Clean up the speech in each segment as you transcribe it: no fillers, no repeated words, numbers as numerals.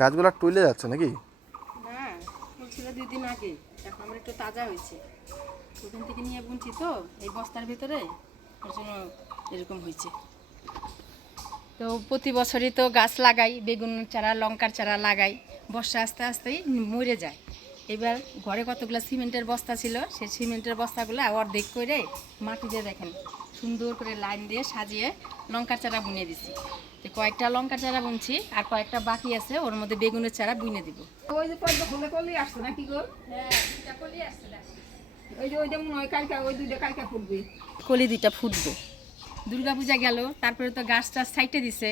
গাছগুলো টুলে যাচ্ছে নাকি? না, ফুল ছিল 2 দিন আগে, এখন আমার একটু তাজা হয়েছে। ওখান থেকে নিয়ে বুনছি তো এই বস্তার ভিতরে, ওর জন্য এরকম হয়েছে। তো প্রতি বছরই তো গাছ লাগাই, বেগুন চারা লঙ্কার চারা লাগাই, বর্ষা আস্তে আস্তেই মরে যায়। এবার ঘরে কতগুলো সিমেন্টের বস্তা ছিল, সেই সিমেন্টের বস্তাগুলো অর্ধেক করে মাটিতে দেখেন সুন্দর করে লাইন দিয়ে সাজিয়ে লঙ্কার চারা বুনে দিছি। তো কয়েকটা লঙ্কার চারা বুনছি, আর কয়েকটা বাকি আছে, ওর মধ্যে বেগুনের চারা বুনে দিব। ওই যে পদ্ম ফুলে কলি আসছে না কি গো? হ্যাঁ, দুইটা কলি আসছে দেখো। ওই যে মনে হয় কালকা ওই দুইটা কালকা ফুটবে। কলি দুইটা ফুটবো। দুর্গা পূজা গেল, তারপরে তো গাছ টাছ সাইডে দিছে,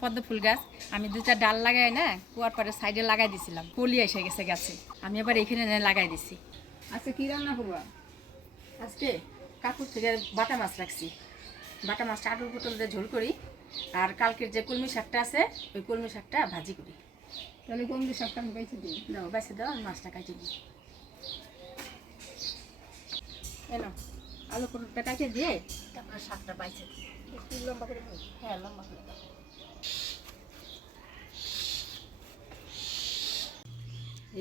পদ্ম ফুল গাছ আমি 2টা ডাল লাগাই না কুয়ার পরে সাইডে লাগাই দিছিলাম, কলি এসে গেছে গাছে, আমি আবার এখানে এনে লাগাই দিছি। আচ্ছা কি রান্না করবা? আজকে কাকুর থেকে বাটা মাছ রাখছি, বাটা মাছটা আলুর পটল দিয়ে ঝোল করি, আর কালকের যে কলমি শাকটা আছে ওই কলমি শাকটা ভাজি করি। তাহলে কমলি শাকটা আমি পাইছি দিই। দাও বেছে দাও, আমি মাছটা কাটে দিই। এনো আলু পটলটা কাটে দিয়ে তারপরে শাকটা বাইছে দিই। একটু লম্বা করে দাও। হ্যাঁ, লম্বা করে দাও।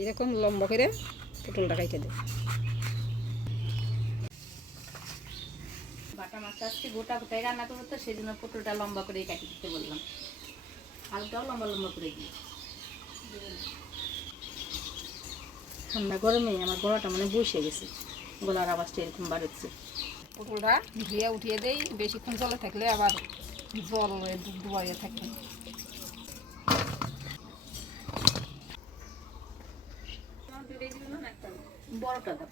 এরকম লম্বা করে পটলটা কাইটে দেব। বাটা মাছটা আজকে গোটা গোটাই রান্না করবো, তো সেই জন্য পটলটা লম্বা করেই কাটি দিতে বললাম, আলুটাও লম্বা লম্বা করে দিই। ঠান্ডা গরমে আমার গলাটা মানে বসে গেছে, গলার আওয়াজটা এরকম বাড়ছে। পটলটা ধুয়ে উঠিয়ে দেই, বেশিক্ষণ জলে থাকলে আবার জল ডুবাইয়ে থাকে। বড়টা দাও,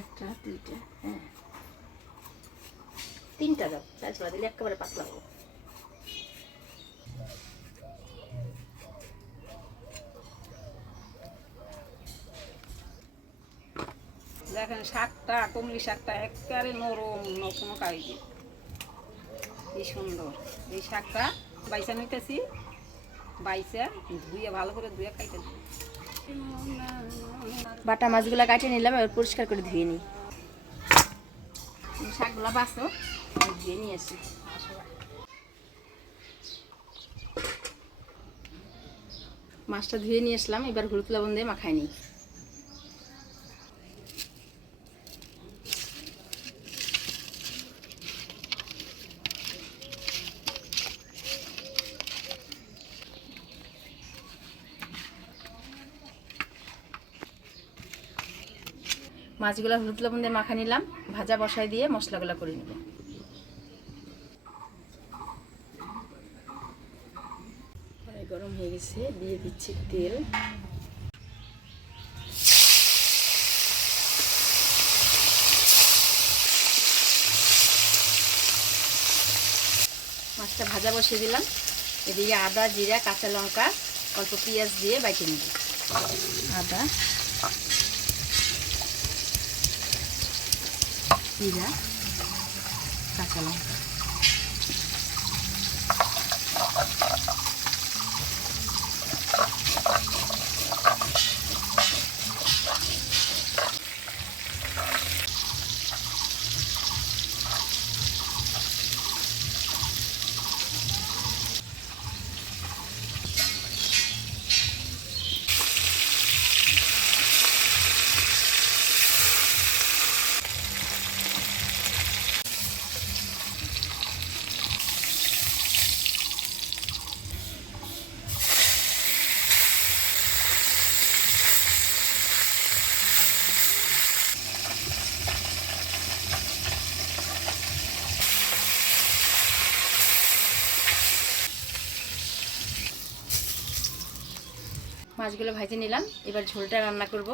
একটা 2টা, হ্যাঁ 3টা দাও, 4 দিলে একেবারে পাতলা হবে। দেখেন শাকটা, কমলি শাকটা একেবারে নরম, কোনো কাইজে কি সুন্দর। এই শাকটা বাইসা নিতেছি, বাইসা ধুয়ে ভালো করে ধুয়ে খাইতে দিই। বাটা মাছগুলো কাটিয়ে নিলাম, এবার পরিষ্কার করে ধুয়ে নিই। শাকগুলো বাছো, ধুয়ে নিয়ে আসি। মাছটা ধুয়ে নিয়ে আসলাম, এবার হলুদ লবণ দিয়ে মাখাই নিই। মাছগুলো হলুদ লবণ দিয়ে মাখা নিলাম, ভাজা বসাই দিয়ে মশলাগুলো করে নিব। গরম হয়ে গেছে, দিয়ে দিচ্ছি তেল। মাছটা ভাজা বসিয়ে দিলাম, এদিকে আদা জিরা কাঁচা লঙ্কা অল্প পেঁয়াজ দিয়ে বাইটে নিব। আদা জিরা কাঁচা লঙ্কা, মাছগুলো ভাজে নিলাম, এবার ঝোলটা রান্না করব।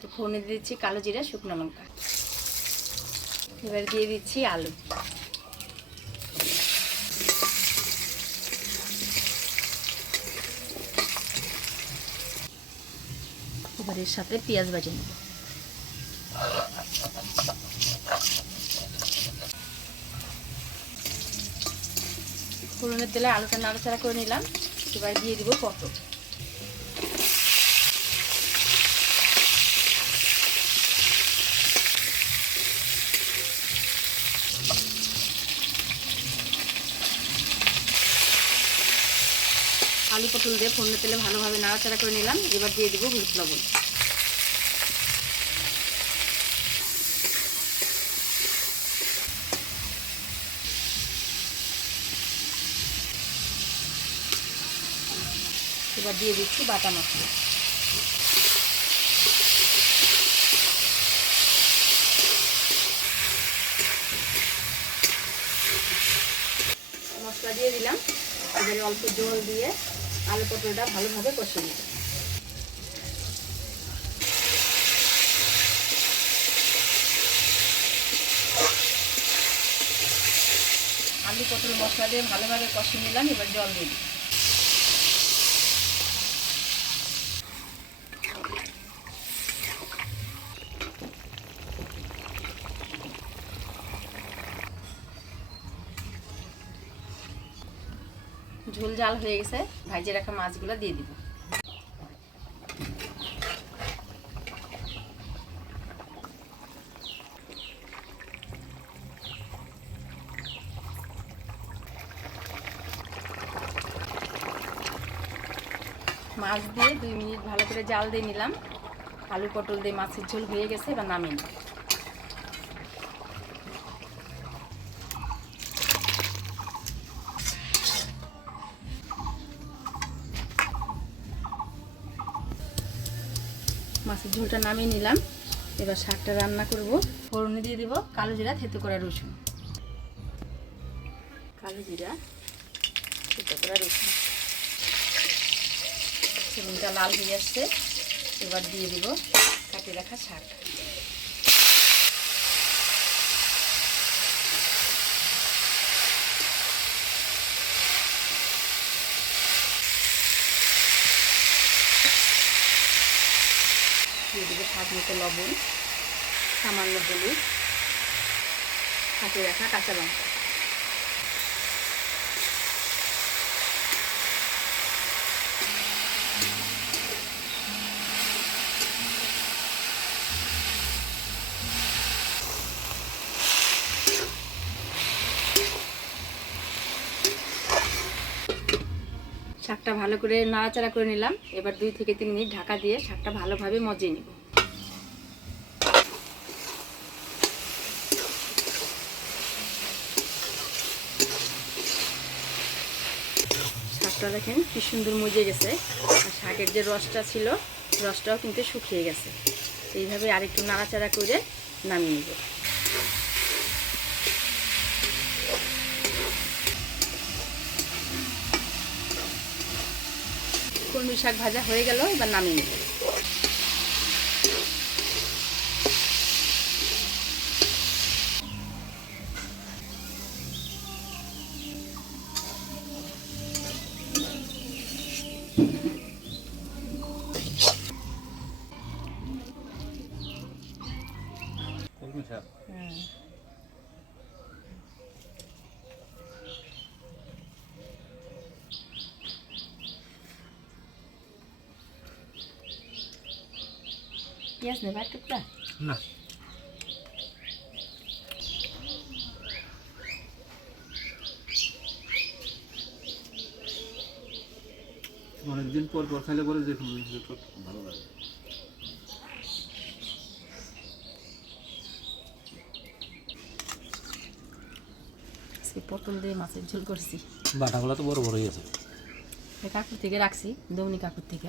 তো ফোড়নে দিয়ে দিচ্ছি কালো জিরা শুকনো লঙ্কা, এবার দিয়ে দিচ্ছি আলু, এবার এর সাথে পেঁয়াজ ভাজে নেব। ফোড়নের তেলে আলুটা নাড়াচাড়া করে নিলাম, এবার দিয়ে দিব পটল। আলু পটল দিয়ে ফোড়নের তেলে ভালোভাবে নাড়াচাড়া করে নিলাম। এবার দিয়ে দেবো হলুদ লবণ। এবার দিয়ে দিচ্ছি বাটা মশলা। মশলা দিয়ে দিলাম। এবারে অল্প জল দিয়ে আলু পটলটা ভালোভাবে কষিয়ে নিব। আলু পটল মশলা দিয়ে ভালোভাবে কষিয়ে নিলাম। এবার জল দিয়ে দিই। ঝোল জাল হয়ে গেছে, ভাজে রাখা মাছগুলো দিয়ে দিব। মাছ দিয়ে 2 মিনিট ভালো করে জাল দিয়ে নিলাম। আলু পটল দিয়ে মাছের ঝোল হয়ে গেছে, এবার নামিয়ে নিই। মাছের ঝোলটা নামিয়ে নিলাম। এবার শাকটা রান্না করব। ফোড়নে দিয়ে দিব কালো জিরা, থেতো করা রসুন। কালো জিরা, থেতো করা রসুন। রসুনটা লাল হয়ে আসছে। এবার দিয়ে দিব কাটে রাখা শাক। দিয়ে দেবো স্বাদ মতো লবণ, সামান্য হলুদ, কাটে রাখা কাঁচা লঙ্কা। শাকটা ভালো করে নাড়াচাড়া করে নিলাম। এবার 2 থেকে 3 মিনিট ঢাকা দিয়ে শাকটা ভালোভাবে মজিয়ে নিব। শাকটা দেখেন কি সুন্দর মজে গেছে। আর শাকের যে রসটা ছিল, রসটাও কিন্তু শুকিয়ে গেছে। এইভাবে আরেকটু নাড়াচাড়া করে নামিয়ে নিব। কলমি শাক ভাজা হয়ে গেল, এবার নামিয়ে নিব। কলমি শাক পেঁয়াজ নেবা টুকরা? না, অনেকদিন পর পর খাইলে পরে যে কোনো ভালো লাগে। পটল দিয়ে মাছের ঝোল করছি। বাটাগুলো তো বড় বড়ই আছে। কাকুর থেকে রাখছি, দৌনি কাকুর থেকে।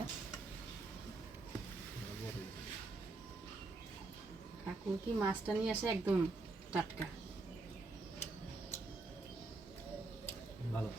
কাকু কি মাছটা নিয়ে আসে একদম টাটকা। ভালো।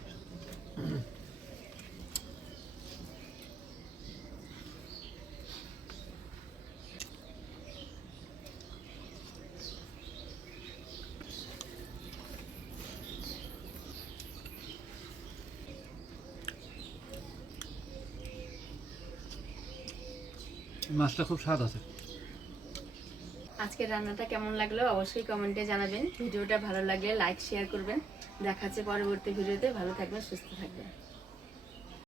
মাছটা খুব স্বাদ আছে। আজকের রান্নাটা কেমন লাগলো অবশ্যই কমেন্টে জানাবেন। ভিডিওটা ভালো লাগলে লাইক শেয়ার করবেন। দেখা হচ্ছে পরবর্তী ভিডিওতে। ভালো থাকবেন, সুস্থ থাকবেন।